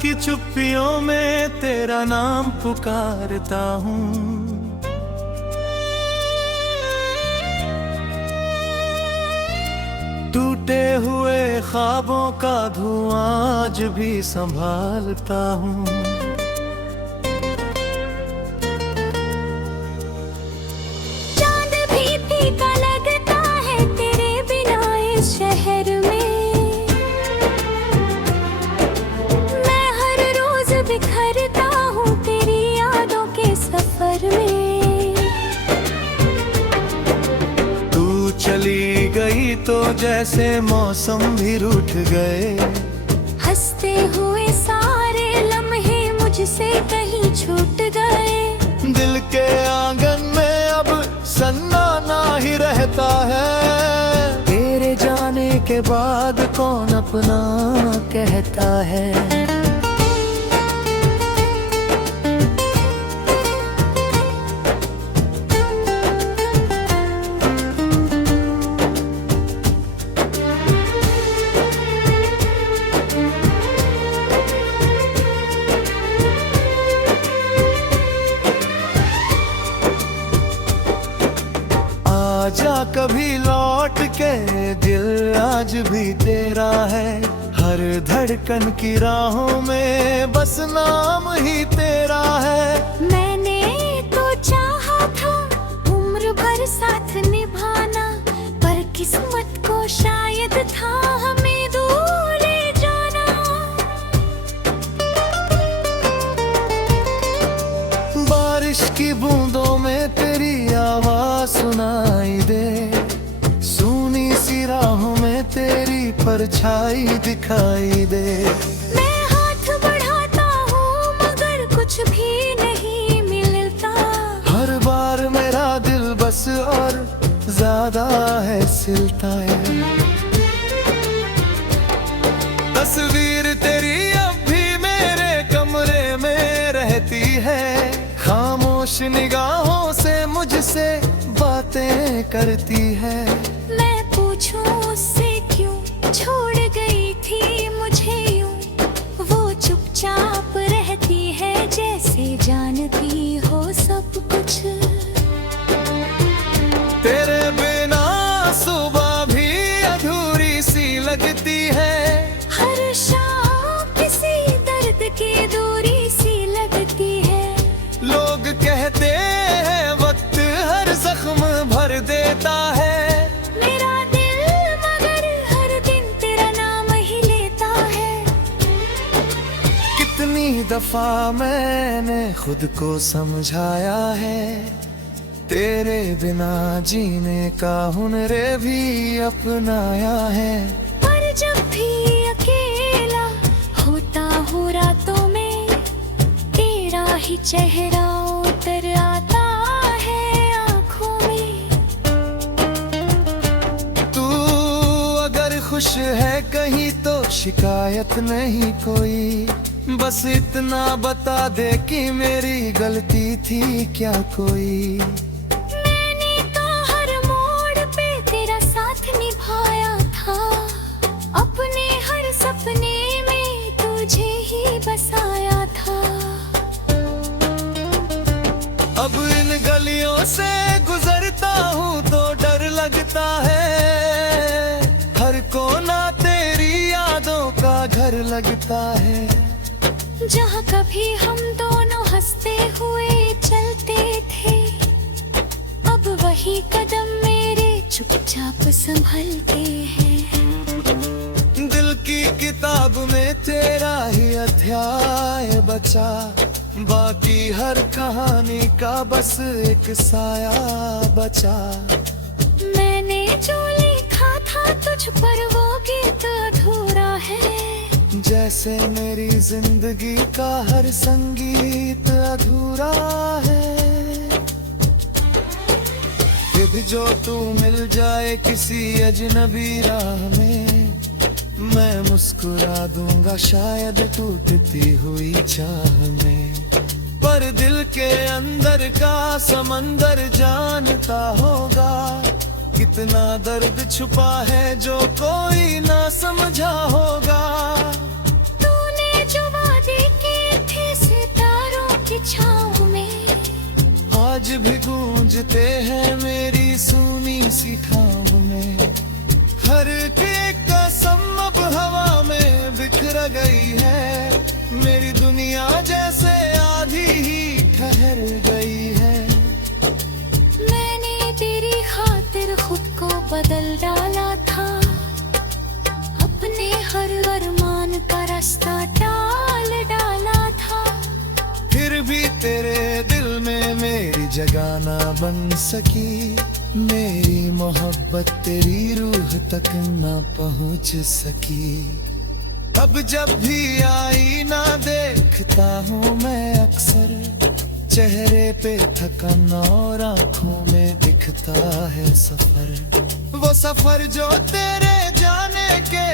की चुप्पियों में तेरा नाम पुकारता हूँ। टूटे हुए ख्वाबों का धुआं आज भी संभालता हूँ। चांद भी फीका लगता है तेरे बिना इस शहर में। मैं हर रोज बिखरता हूँ तेरी यादों के सफर में। तू चली गई तो जैसे मौसम भी रूठ गए। हंसते हुए सारे लम्हे मुझसे कहीं छूट गए। दिल के आंगन में अब सन्नाटा ही रहता है। तेरे जाने के बाद कौन अपना कहता है। आजा कभी लौट के, दिल आज भी तेरा है। हर धड़कन की राहों में बस नाम ही तेरा है। मैंने तो चाहा था उम्र भर साथ निभाना, पर किस्मत को शायद था हमें दूर ले जाना। बारिश की बूंदों में तेरी आवाज सुनाई दे। सूनी सी राहों में तेरी परछाई दिखाई दे। मैं हाथ बढ़ाता हूँ मगर कुछ भी नहीं मिलता। हर बार मेरा दिल बस और ज्यादा है सिलता है। तस्वीर तेरी अब भी मेरे कमरे में रहती है। खामोश निगाहों से मुझसे बातें करती है। मैं पूछूं उससे क्यों छोड़ गई थी मुझे यूं, वो चुपचाप रहती है जैसे जानती हो सब कुछ। तेरे बिना सुबह भी अधूरी सी लगती है। हर शाम किसी दर्द की दूरी सी लगती है। लोग कहते हैं वक्त हर जख्म भर देता है। मेरा दिल मगर हर दिन तेरा नाम ही लेता है। कितनी दफा मैंने खुद को समझाया है। तेरे बिना जीने का हुनर भी अपनाया है। पर जब भी अकेला होता हूँ रातों में, तेरा ही चेहरा उतर आता है आँखों में। तू अगर खुश है कहीं तो शिकायत नहीं कोई। बस इतना बता दे कि मेरी गलती थी क्या कोई। मैंने तो हर मोड़ पे तेरा साथ निभाया था। अपने हर सपने में तुझे ही बसाया था। अब इन गलियों से गुजरता हूँ तो डर लगता है। हर कोना तेरी यादों का घर लगता है। जहाँ कभी हम दोनों हंसते हुए चलते थे, अब वही कदम मेरे चुपचाप संभलते हैं। दिल की किताब में तेरा ही अध्याय बचा। बाकी हर कहानी का बस एक साया बचा। मैंने जो लिखा था तुझ पर वो गीत अधूरा है। जैसे मेरी जिंदगी का हर संगीत अधूरा है। फिर जो तू मिल जाए किसी अजनबी राह में, मैं मुस्कुरा दूंगा शायद टूटती हुई चाह में। पर दिल के अंदर का समंदर जानता होगा। कितना दर्द छुपा है जो कोई ना समझा होगा। तूने जो वादे गूंजते हैं मेरी सूनी सी ठाव में। हर एक कसम अब हवा में बिखर गई है, मेरी दुनिया जैसे आधी ही ठहर गई है। मैंने तेरी खातिर खुद को बदल डाला था, अपने हर अरमान का रास्ता टाल डाला था। फिर भी तेरे दिल में मेरी जगह ना बन सकी, मेरी मोहब्बत तेरी रूह तक ना पहुंच सकी। अब जब भी आईना देखता हूँ मैं अक्सर, चेहरे पे थकन और आँखों में दिखता है सफर। वो सफर जो तेरे जाने के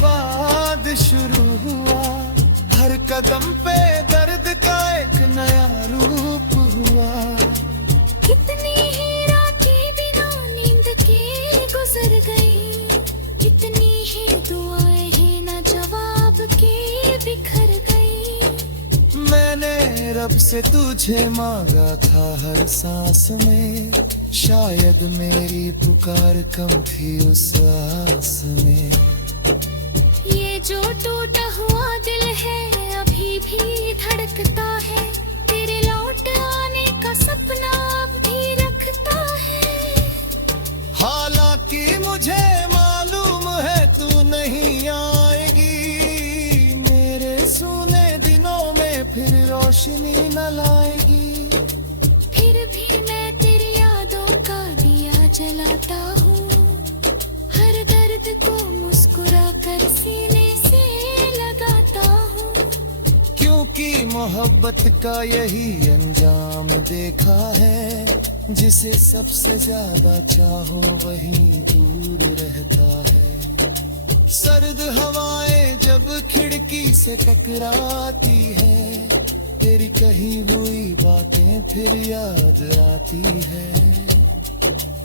बाद शुरू हुआ, हर कदम पे दर्द का एक नया रूप हुआ। कितनी ही रातें बिना नींद के गुजर गई, कितनी ही दुआएं हैं ना जवाब के बिखर गई। मैंने रब से तुझे मांगा था हर सांस में, शायद मेरी पुकार कम थी उस आस में। ये जो टूटा हुआ दिल है अभी भी धड़कता है, तेरे लौट आने का सपना अब भी रखता है। हालांकि मुझे मालूम है तू नहीं आएगी, मेरे सूने दिनों में फिर रोशनी न लाएगी। फिर भी मैं तेरी यादों का दिया जलाता हूँ, हर दर्द को मुस्कुरा कर सीने से लगाता हूँ। क्योंकि मोहब्बत का यही अंजाम देखा है, जिसे सबसे ज्यादा चाहो वही दूर रहता है। सर्द हवाएं जब खिड़की से टकराती है, तेरी कही हुई बातें फिर याद आती है।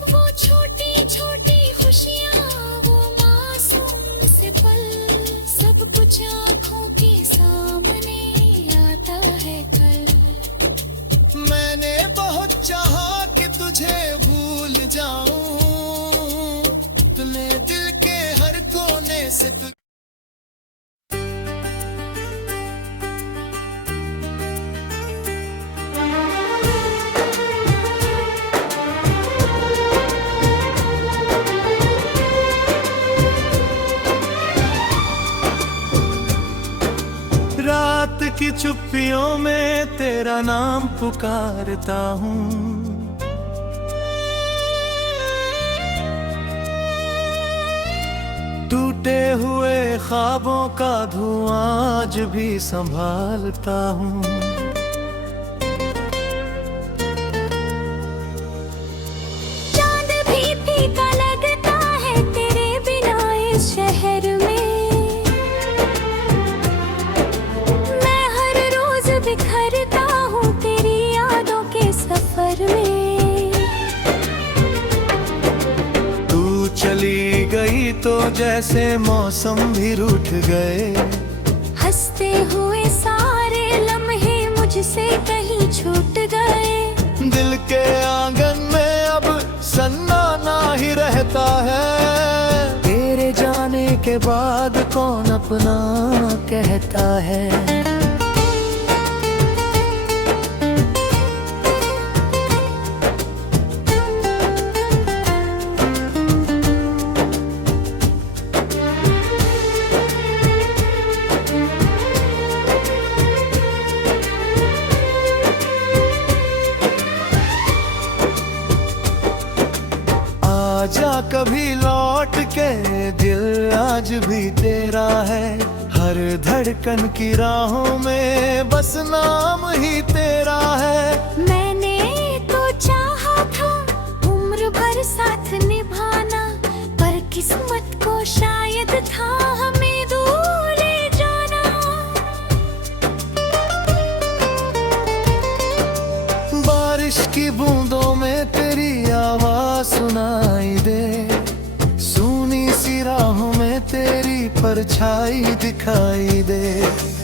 वो छोटी छोटी खुशियाँ, वो मासूम से पल, सब कुछ आँखों के सामने आता है कल। मैंने बहुत चाहा कि तुझे भूल जाऊं, अपने दिल के हर कोने से रात की चुप्पियों में तेरा नाम पुकारता हूँ। टूटे हुए ख्वाबों का धुआं आज भी संभालता हूँ। चांद भी फीका लगता है तेरे बिना इस शहर में, मैं हर रोज बिखरता हूँ तेरी यादों के सफर में। तू चली गई तो जैसे मौसम भी रूठ गए, हंसते हुए सारे लम्हे मुझसे कहीं छूट गए। दिल के आंगन में अब सन्नाटा ही रहता है, तेरे जाने के बाद कौन अपना कहता है। आजा कभी लौट के, दिल आज भी तेरा है, हर धड़कन की राहों में बस नाम ही तेरा है। मैंने तो चाहा था उम्र भर साथ निभाना, पर किस्मत को शायद था हमें दूर ले जाना। बारिश की बूंदों में तेरी आवाज सुनाई दे, सूनी सी राहों में तेरी परछाई दिखाई दे।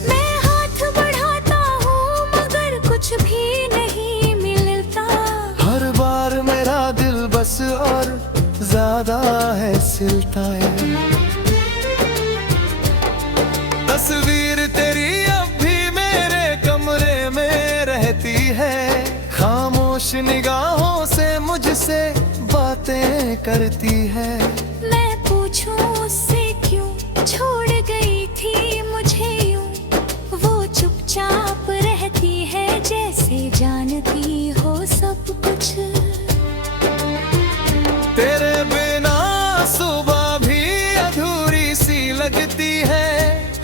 मैं हाथ बढ़ाता हूँ मगर कुछ भी नहीं मिलता, हर बार और ज्यादा है सिलताएं। तस्वीर तेरी अब भी मेरे कमरे में रहती है, खामोश निगाहों से मुझसे बातें करती है। मैं पूछूं उससे क्यों छोड़ गई थी मुझे यूं, वो चुपचाप रहती है जैसे जानती हो सब कुछ। तेरे बिना सुबह भी अधूरी सी लगती है,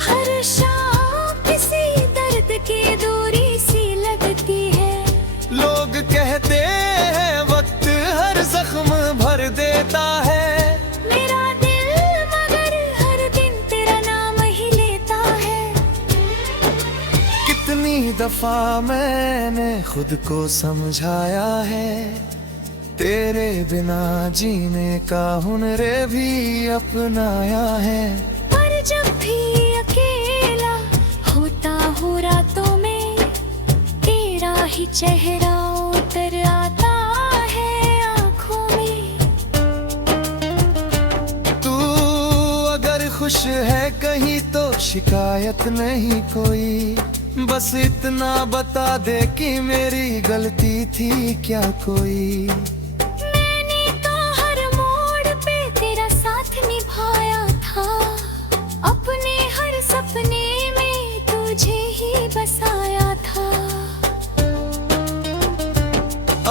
हर शाम किसी दर्द की दूरी सी लगती है। लोग कहते हैं वक्त हर जख्म भर देता है, मेरा दिल मगर हर दिन तेरा नाम ही लेता है। कितनी दफा मैंने खुद को समझाया है, तेरे बिना जीने का हुनर भी अपनाया है। पर जब भी अकेला होता हूँ रातों में, तेरा ही चेहरा उतर आता है आँखों में। तू अगर खुश है कहीं तो शिकायत नहीं कोई, बस इतना बता दे कि मेरी गलती थी क्या कोई। मैंने तो हर मोड़ पे तेरा साथ निभाया था, अपने हर सपने में तुझे ही बसाया था।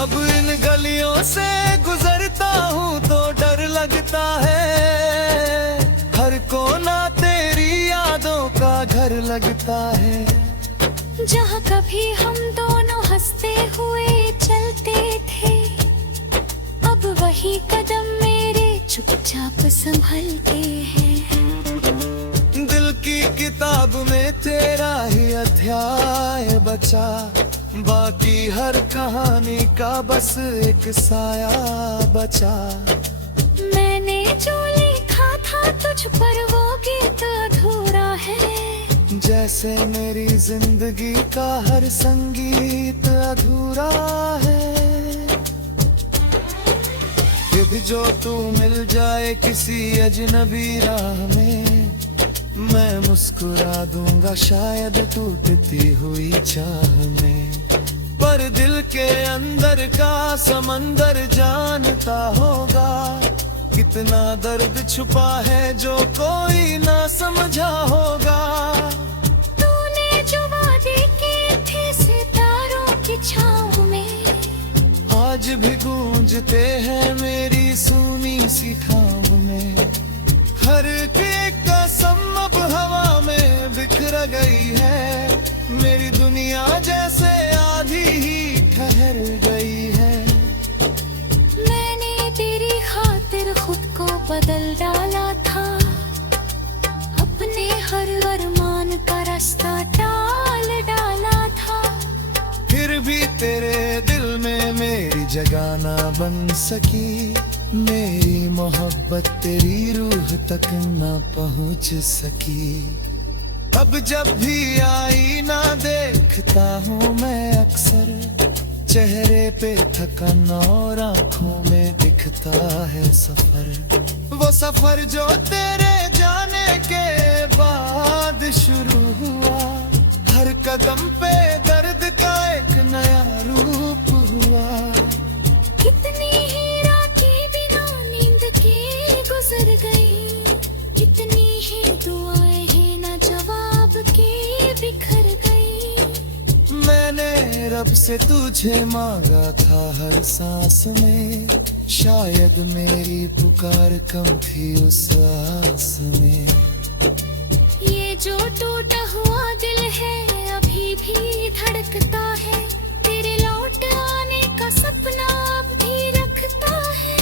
अब इन गलियों से गुजरता हूँ तो डर लगता है, हर कोना तेरी यादों का घर लगता है। जहाँ कभी हम दोनों हंसते हुए चलते थे, अब वही कदम मेरे चुपचाप संभलते हैं। दिल की किताब में तेरा ही अध्याय बचा, बाकी हर कहानी का बस एक साया बचा। मैंने जो लिखा था तुझ पर वो गीत अधूरा है, जैसे मेरी जिंदगी का हर संगीत अधूरा है। फिर जो तू मिल जाए किसी अजनबी राह में, मैं मुस्कुरा दूंगा शायद टूटती हुई चाह में। पर दिल के अंदर का समंदर जानता होगा, कितना दर्द छुपा है जो कोई ना समझा होगा। तूने जो वादे किए थे सितारों की छाँव में, आज भी गूंजते हैं मेरी सुनी सी ठाव में। हर एक कसम अब हवा में बिखर गई है, मेरी दुनिया जैसे आधी ही ठहर गई है। मैंने तेरी खातिर खुद को बदल डाला था, अपने हर अरमान का रास्ता डाल डाला था। फिर भी तेरे दिल में मेरी जगह ना बन सकी, मेरी मोहब्बत तेरी रूह तक ना पहुंच सकी। अब जब भी आईना देखता हूँ मैं अक्सर, चेहरे पे थकन और आँखों में दिखता है सफर। वो सफर जो तेरे जाने के बाद शुरू हुआ, हर कदम पे दर्द का एक नया रूप हुआ। कितनी ही रातें बिना नींद के गुजर गई, कितनी ही दुआएं हैं ना जवाब के बिखर गई। मैंने रब से तुझे मांगा था हर सांस में, शायद मेरी पुकार कम थी उस आस में। ये जो टूटा हुआ दिल है अभी भी धड़कता है, तेरे लौट आने का सपना अब भी रखता है।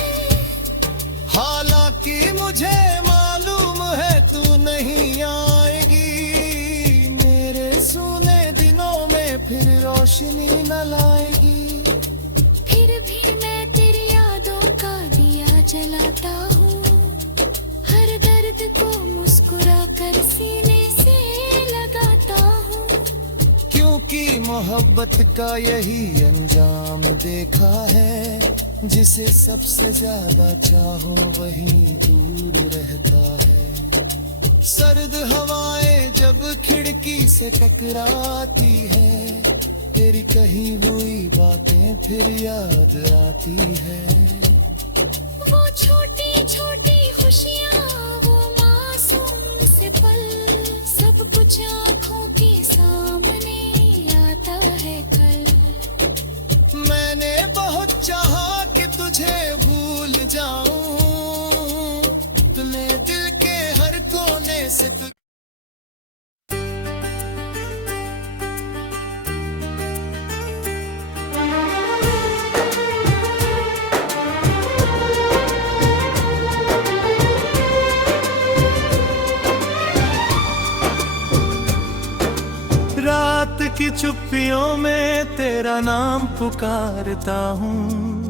हालांकि मुझे मालूम है तू नहीं आएगी, मेरे सूने दिनों में फिर रोशनी न लाएगी। फिर भी मैं तेरी यादों का दिया जलाता हूँ, हर दर्द को मुस्कुरा कर सीने से लगाता हूँ। क्योंकि मोहब्बत का यही अंजाम देखा है, जिसे सबसे ज्यादा चाहो वही दूर रहता है। सर्द हवाएं जब खिड़की से टकराती है, तेरी कही हुई बातें फिर याद आती है। वो छोटी छोटी खुशियाँ, वो मासूम से पल, सब कुछ आँखों के सामने आता है कल। मैंने बहुत चाहा कि तुझे भूल जाऊं, तूने दिल के हर कोने से रात की चुप्पियों में तेरा नाम पुकारता हूँ।